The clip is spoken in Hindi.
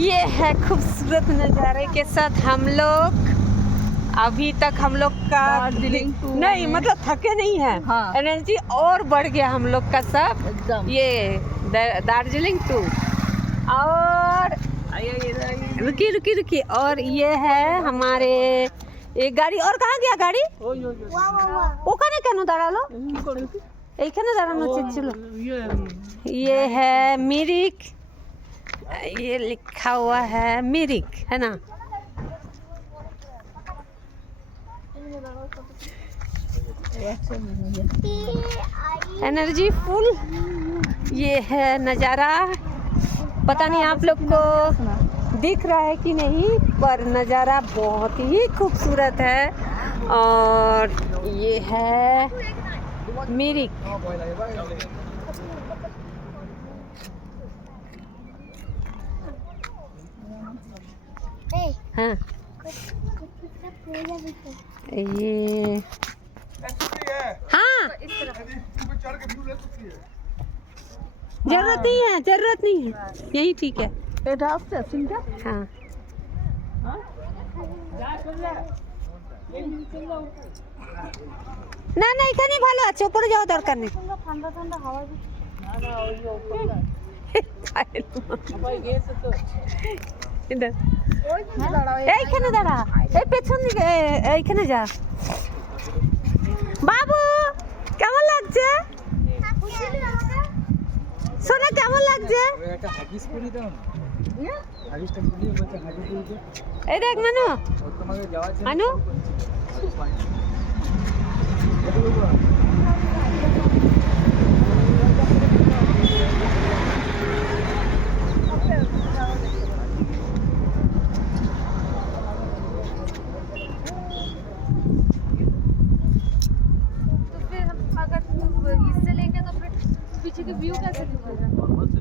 ये है खूबसूरत नज़ारे के साथ हम लोग अभी तक हम लोग का दार्जिलिंग टू नहीं मतलब थके नहीं है। हाँ। एनर्जी और बढ़ गया हम लोग का सब। एकदम। ये दार्जिलिंग टू और रुकी रुकी रुकी और ये है हमारे एक गाड़ी और कहाँ गया गाड़ी ওখানে কেন দাঁড়ালো এইখানে দাঁড়ানো ছিল ये है मिरिक ये लिखा हुआ है मिरिक है ना एनर्जी फुल ये है नज़ारा पता नहीं आप लोग को दिख रहा है कि नहीं पर नज़ारा बहुत ही खूबसूरत है और ये है मिरिक हाँ ये हाँ जरूरत नहीं है यही ठीक है এটা আসছে সিনটা हाँ না না এখানেই ভালো আছে উপরে যাওয়া দরকার নেই ঠান্ডা ঠান্ডা হাওয়া না না ওই যে উপরটা সবাই গেছে তো ইধর ওই যে দাঁড়াও এইখানে দাঁড়া এই পেছন দিকে এইখানে যা বাবু কেমন লাগছে সোনা কেমন লাগছে একটা হাগিস করে দাও না হাগিসটা খুলে বলতে হাগিস দিতে এই দেখ মানু ও তোমাকে যাওয়ার জন্য মানু तो फिर हम अगर इससे लेंगे तो फिर पीछे की व्यू कैसे दिखेगा? नॉर्मल से